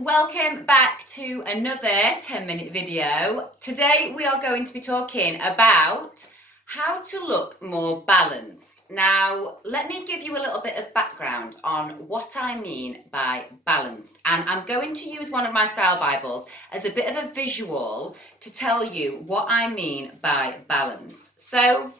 welcome back to another 10-minute video. Today we are going to be talking about how to look more balanced. Now, let me give you a little bit of background on what I mean by balanced. And I'm going to use one of my style Bibles as a bit of a visual to tell you what I mean by balance. So,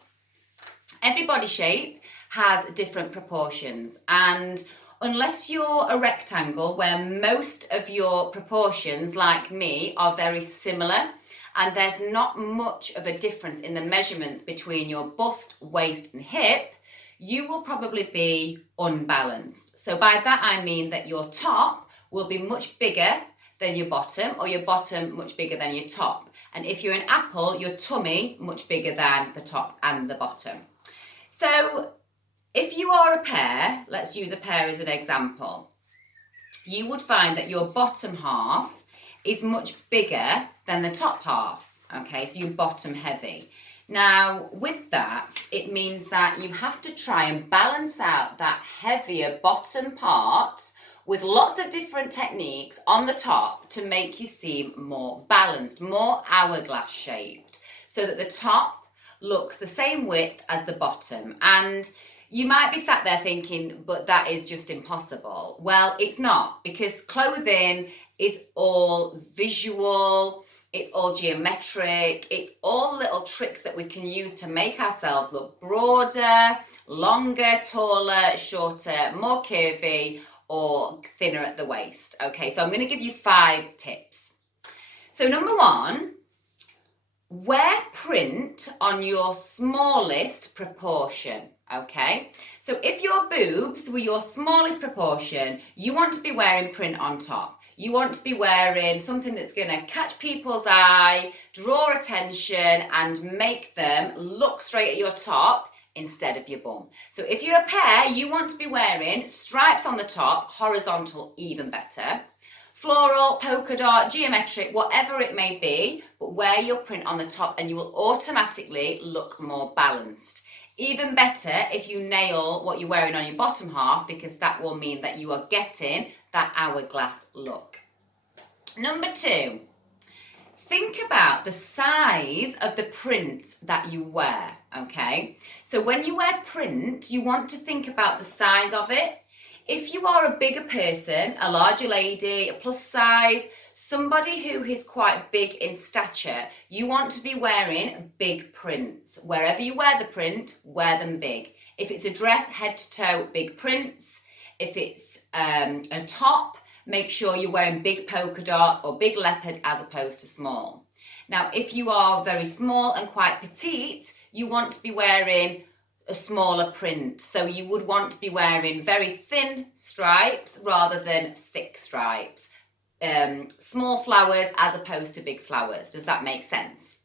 every body shape has different proportions, and unless you're a rectangle where most of your proportions, like me, are very similar and there's not much of a difference in the measurements between your bust, waist and hip, you will probably be unbalanced. So by that I mean that your top will be much bigger than your bottom, or your bottom much bigger than your top. And if you're an apple, your tummy much bigger than the top and the bottom. So if you are a pear, let's use a pear as an example, you would find that your bottom half is much bigger than the top half, okay, so you're bottom heavy. Now, with that, it means that you have to try and balance out that heavier bottom part with lots of different techniques on the top to make you seem more balanced, more hourglass shaped, so that the top looks the same width as the bottom. And you might be sat there thinking, but that is just impossible. Well, it's not, because clothing is all visual, it's all geometric, it's all little tricks that we can use to make ourselves look broader, longer, taller, shorter, more curvy, or thinner at the waist. Okay, so I'm going to give you 5 tips. So number 1, wear print on your smallest proportion. Okay, so if your boobs were your smallest proportion, you want to be wearing print on top. You want to be wearing something that's going to catch people's eye, draw attention, and make them look straight at your top instead of your bum. So if you're a pear, you want to be wearing stripes on the top, horizontal, even better. Floral, polka dot, geometric, whatever it may be, but wear your print on the top and you will automatically look more balanced. Even better if you nail what you're wearing on your bottom half, because that will mean that you are getting that hourglass look. Number 2, think about the size of the print that you wear, okay? So when you wear print, you want to think about the size of it. If you are a bigger person, a larger lady, a plus size, somebody who is quite big in stature, you want to be wearing big prints. Wherever you wear the print, wear them big. If it's a dress, head to toe, big prints. If it's a top, make sure you're wearing big polka dots or big leopard as opposed to small. Now, if you are very small and quite petite, you want to be wearing a smaller print. So you would want to be wearing very thin stripes rather than thick stripes. Small flowers as opposed to big flowers. Does that make sense?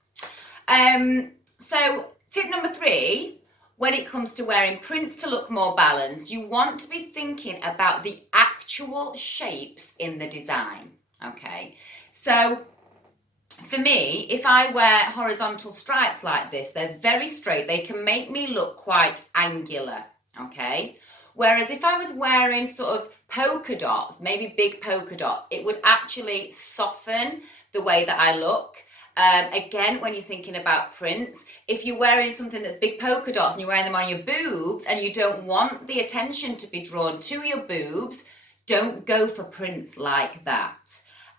So tip number 3, when it comes to wearing prints to look more balanced, you want to be thinking about the actual shapes in the design. Okay, so for me, if I wear horizontal stripes like this, they're very straight. They can make me look quite angular. Okay, whereas if I was wearing sort of polka dots, maybe big polka dots, it would actually soften the way that I look. Again, when you're thinking about prints, if you're wearing something that's big polka dots and you're wearing them on your boobs and you don't want the attention to be drawn to your boobs, don't go for prints like that.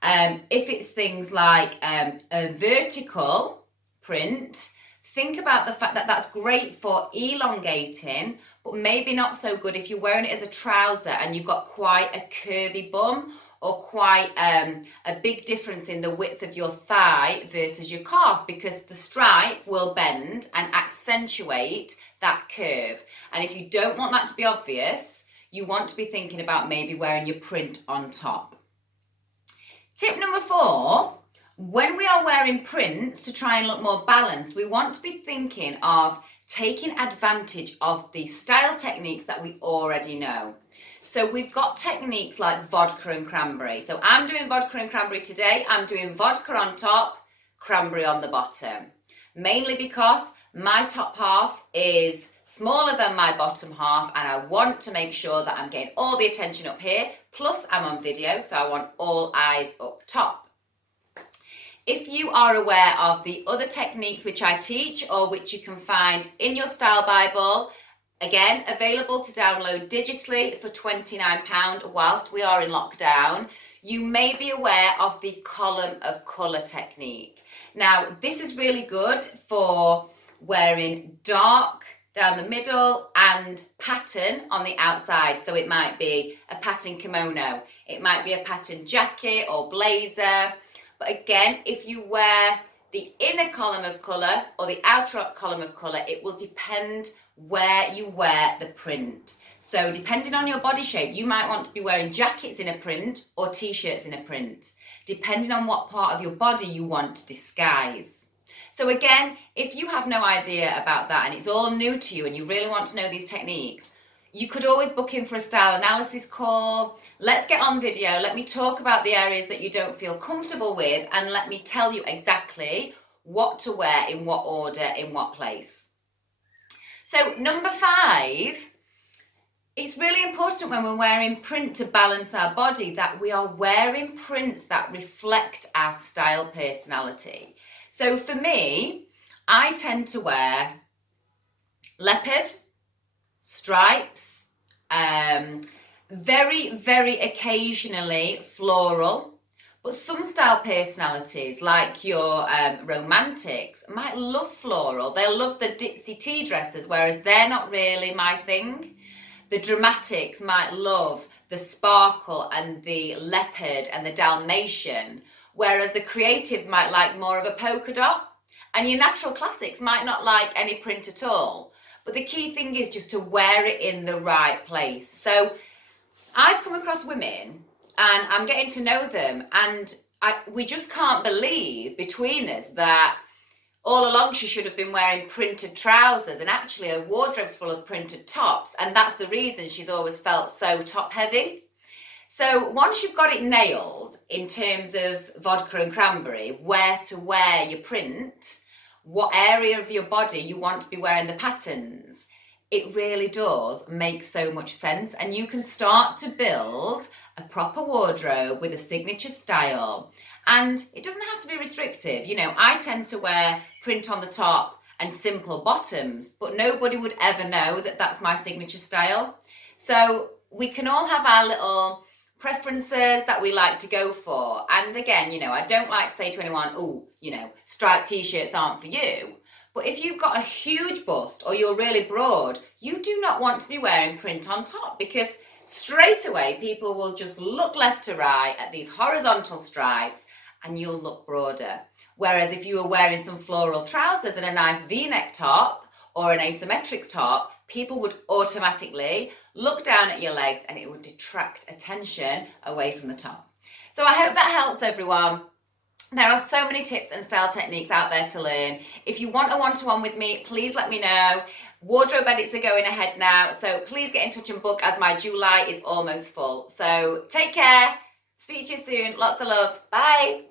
If it's things like a vertical print, think about the fact that that's great for elongating, but maybe not so good if you're wearing it as a trouser and you've got quite a curvy bum or quite a big difference in the width of your thigh versus your calf, because the stripe will bend and accentuate that curve. And if you don't want that to be obvious, you want to be thinking about maybe wearing your print on top. Tip number 4, when we are wearing prints to try and look more balanced, we want to be thinking of taking advantage of the style techniques that we already know. So we've got techniques like vodka and cranberry. So I'm doing vodka and cranberry today. I'm doing vodka on top, cranberry on the bottom. Mainly because my top half is smaller than my bottom half and I want to make sure that I'm getting all the attention up here, Plus, I'm on video, so I want all eyes up top. If you are aware of the other techniques which I teach or which you can find in your Style Bible, again, available to download digitally for £29 whilst we are in lockdown, you may be aware of the column of colour technique. Now, this is really good for wearing dark down the middle and pattern on the outside. So it might be a pattern kimono, it might be a pattern jacket or blazer. But again, if you wear the inner column of colour or the outer column of colour, it will depend where you wear the print. So depending on your body shape, you might want to be wearing jackets in a print or t-shirts in a print, depending on what part of your body you want to disguise. So again, if you have no idea about that and it's all new to you and you really want to know these techniques, you could always book in for a style analysis call. Let's get on video. Let me talk about the areas that you don't feel comfortable with and let me tell you exactly what to wear in what order, in what place. So number 5, it's really important when we're wearing print to balance our body that we are wearing prints that reflect our style personality. So for me, I tend to wear leopard, stripes, very, very occasionally floral, but some style personalities like your romantics might love floral. They'll love the ditzy tea dresses, whereas they're not really my thing. The dramatics might love the sparkle and the leopard and the Dalmatian, whereas the creatives might like more of a polka dot, and your natural classics might not like any print at all. But the key thing is just to wear it in the right place. So I've come across women and I'm getting to know them, and we just can't believe between us that all along she should have been wearing printed trousers, and actually her wardrobe's full of printed tops, and that's the reason she's always felt so top heavy. So once you've got it nailed in terms of vodka and cranberry, where to wear your print, what area of your body you want to be wearing the patterns, it really does make so much sense, and you can start to build a proper wardrobe with a signature style. And it doesn't have to be restrictive. You know, I tend to wear print on the top and simple bottoms, but nobody would ever know that that's my signature style. So we can all have our little preferences that we like to go for. And again, you know, I don't like to say to anyone, oh, you know, striped t-shirts aren't for you. But if you've got a huge bust or you're really broad, you do not want to be wearing print on top, because straight away people will just look left to right at these horizontal stripes and you'll look broader. Whereas if you were wearing some floral trousers and a nice v-neck top or an asymmetric top, people would automatically look down at your legs and it would detract attention away from the top. So I hope that helps everyone. There are so many tips and style techniques out there to learn. If you want a one-to-one with me, please let me know. Wardrobe edits are going ahead now, so please get in touch and book, as my July is almost full. So take care. Speak to you soon. Lots of love. Bye.